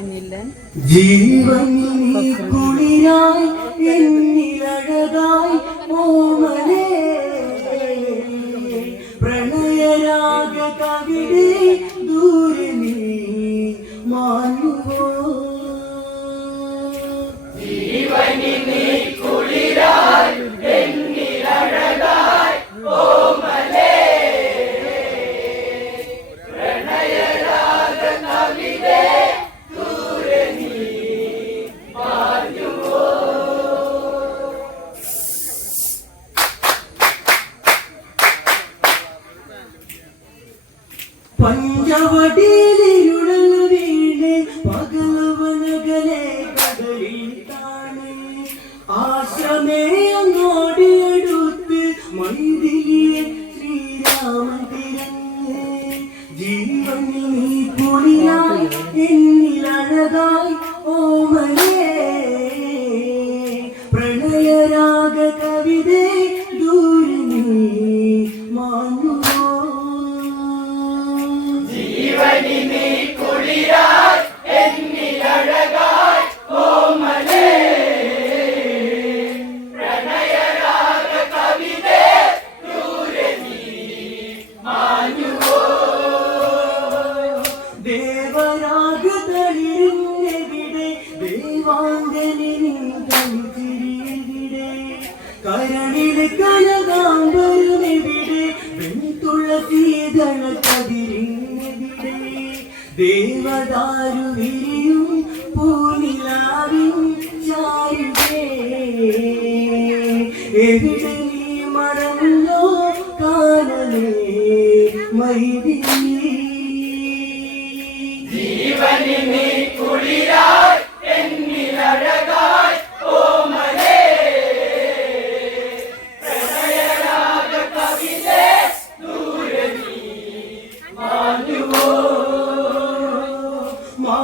എന്നില്ലൻ ജീവനിൽ കുളിരായി എന്നിലഴകായി ഓമനേ പ്രണയരാഗ കവിതേ ദൂരെ നീ മാഞ്ഞുവോ ദൈവാംഗനിവിടെ കരണിലെ കനകാമ്പരുമെവിടെ വെൺതുളസീതള കതിരിന്നെവിടെ ദേവദാരു വിരിയും പൂനിലാവിൻ ചാരുകേ എവിടെ നീ മറന്നോ കാനലേ മൈതിരി മാരിജന്റെ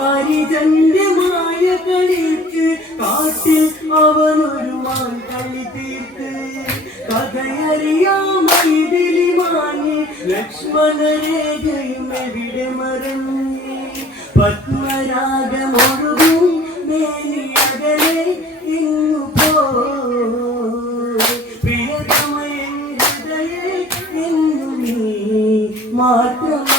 മായ കളിക്ക് കാട്ടിൽ അവനൊരു മാൻ കളി തീർത്ത്. കഥയറിയാമൈതിലി മാഞ്ഞ് ലക്ഷ്മണരേഖയും എവിടെ മറഞ്ഞ്. പത്മരാഗമൊഴുകും മേലിയകലെ ഇന്നു പോ പ്രിയതമയൻ ഹൃദയെ എന്നു നീ മാത്രമായി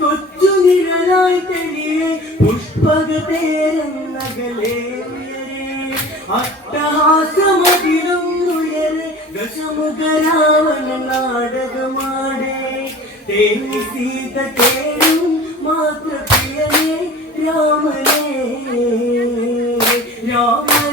കൊച്ചു നിഴലായി തെളിയെ പുഷ്പക തേരന്നകലെ ഉയരെ അട്ടഹാസമതിലും ഉയരെ ദശമുഖരാവണ നാടകമാടേ. തേനി സീത തേരും മാത്ര രാമനേ. രാമനെ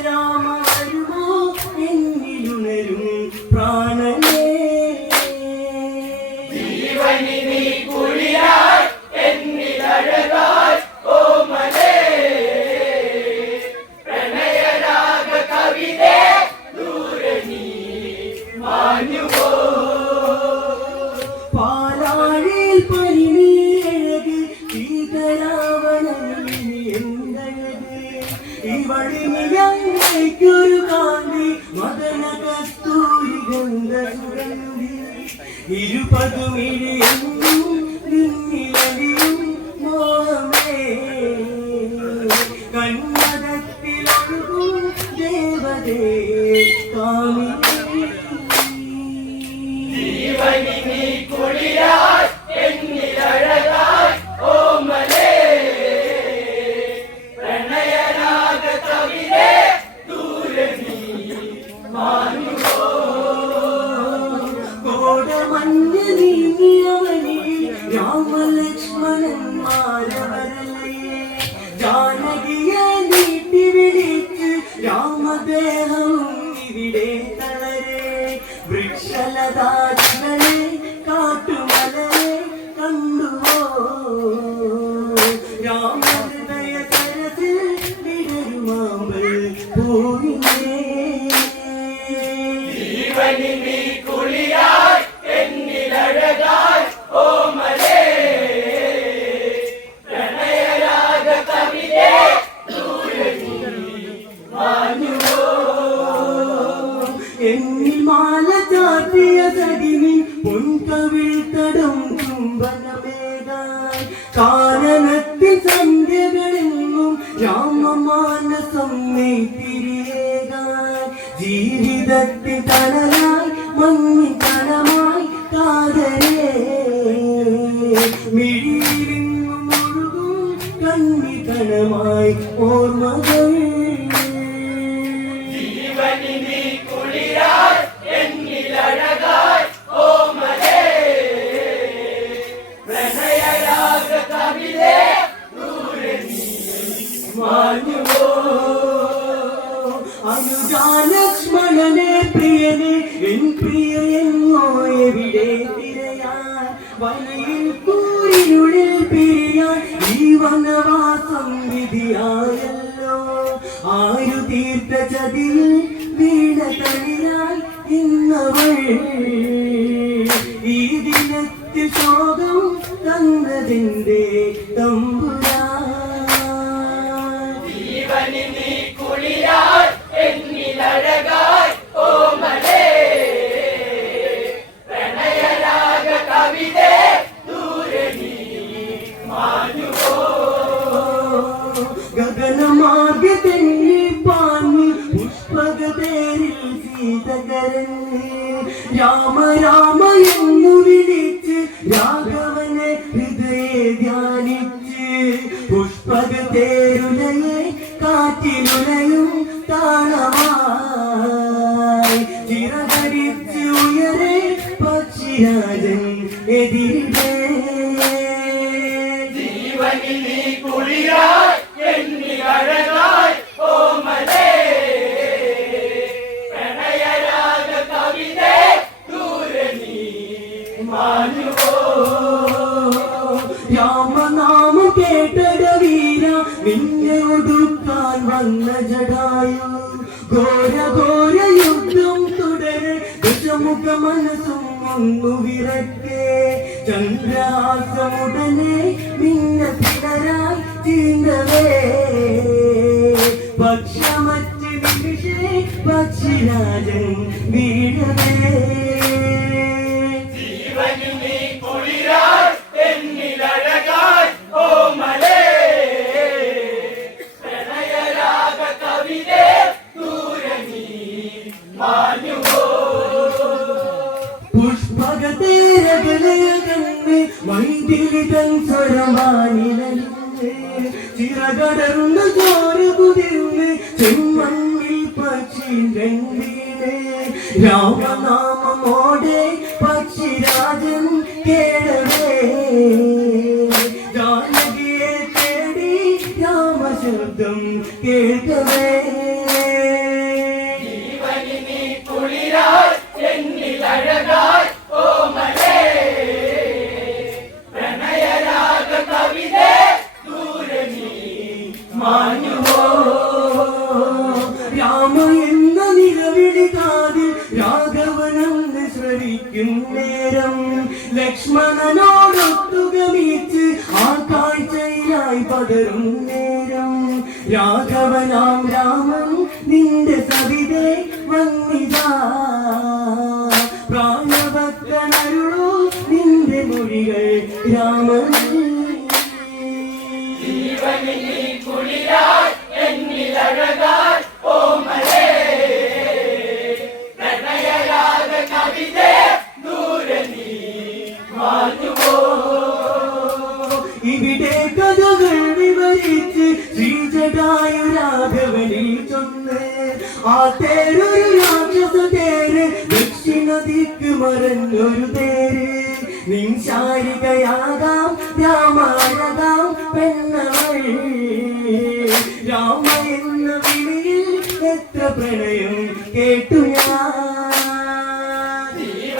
കസ്തൂരി ഗന്ധ സുഗന്ധി ഇരുപതുമിഴിയെന്നും നിന്നിലടിയും മോഹമേ കന്മതത്തിലൊഴുകും ദേവതേ നീ കോടമഞ്ഞ് രാമലക്ഷ്മണന്മാരവരലയെ ജാനകിയെ നീട്ടി വിളിച്ച് രാമദേഹം ഇവിടെ തളരെ വൃക്ഷലതാദികളെ കാട്ടുമലരെ കണ്ടുവോ രാമഹൃദയ തരത്തിൽ വിടരുമാമ്പൽ കാനനത്തി സന്ധ്യകളെങ്ങും രാമമാനസം നീ തിരിയേകാൻ ജീവിതത്തിൽ തണലായി മങ്ങി കണമായി താതരേ. മിഴിയിലെങ്ങും മുഴുകും കണ്ണി കണമായി ഓർമ്മകൾ. ജീവനി നീ കുളിരാ എന്നിലഴ അനുജാലക്ഷ്മണനെ പ്രിയനെ എൻ പ്രിയ എന്നോ എവിടെ തിരയാൻ വനയിൽ കൂരിനുള്ളിൽ ഹൃദയെ ധ്യാനിച്ച് പുഷ്പകതേരുലയെ കാറ്റിലുലയും താളമായി ചിറകരിച്ച് ഉയരെ പക്ഷിരാജൻ എതിരിടേ രാമനാമം വന്ന ജടായു. ഘോര ഘോര യുദ്ധം തുടരെ. ദശമുഖ മനസ്സും ഒന്നു വിറക്കെ. ചന്ദ്രാസമുടനെ നിന്ന പിണറായി ചീന്തവേ. പക്ഷമറ്റ് നിമിഷേ പക്ഷിരാജൻ വീഴവേ പുഷ്പകതേരകലയകന്ന് മൈതിലിതൻ സ്വരമാനിലന്ന് ചിറകടർന്ന് ചോര കുതിർന്ന് ചെമ്മണ്ണിൽ പക്ഷിരണ്ടിന് രാമനാമമോടെ പക്ഷിരാജൻ കേളവേ ജാനകിയെ തേടി രാമശബ്ദം കേൾക്കവേ. ശ്രവിക്കും നേരം. ലക്ഷ്മണനോടൊത്തുകമീറ്റ് ആ കാഴ്ചയിലായി പകരും നേരം. രാഘവനാം രാമൻ നിന്റെ സവിതേ വന്നിതാ. പ്രാണഭക്തനരുളോ നിന്റെ മൊഴികൾ രാമൻ. ഇവിടെ ആ തേരൊരു രാക്ഷസ തേര് ദക്ഷിണ ദിക്ക് മറഞ്ഞൊരു തേര്. നിൻശാരികയാകാം രാമായകാം പെണ്ണവൾ. രാമ എന്ന വിളിയിൽ എത്ര പ്രണയം കേട്ടു ഞാൻ. ഈ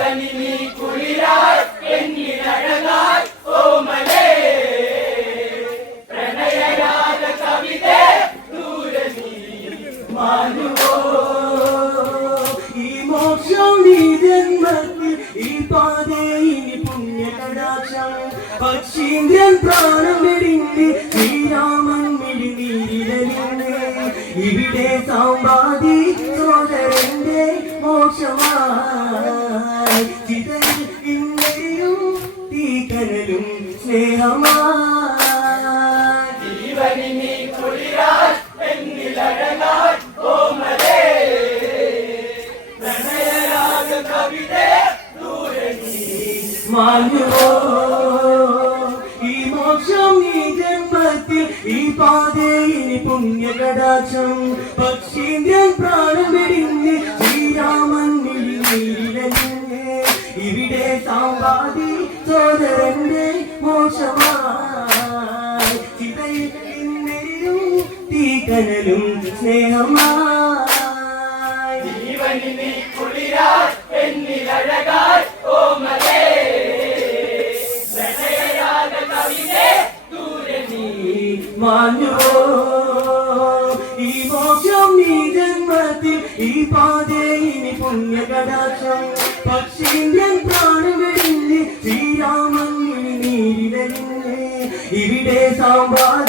പ്രാണം വെടിഞ്ഞ് ശ്രീരാമൻ മിഴിനീരിലലിഞ്ഞ്. ഇവിടെ സാമ്പാതി സോദരന്റെ മോക്ഷമായി ജന്മത്തിൽ പക്ഷീന്ദ്രൻ പ്രാണം വെടിഞ്ഞ് ശ്രീരാമൻ മിഴിനീരിലഞ്ഞ് ഇവിടെ സാമ്പാതി സോദരന്റെ മോശമായി. ചിതയിൽ ഇന്നെരിയും തീകനലും സ്നേഹമായി. മാഞ്ഞുവോ ഈ മോക്ഷം ഈ ജന്മത്തിൽ ഈ പാതയിനി പുണ്യകടാക്ഷം. പ്രാണം ശ്രീരാമൻ നീരിലഞ്ഞ് ഇവിടെ സാമ്പാദ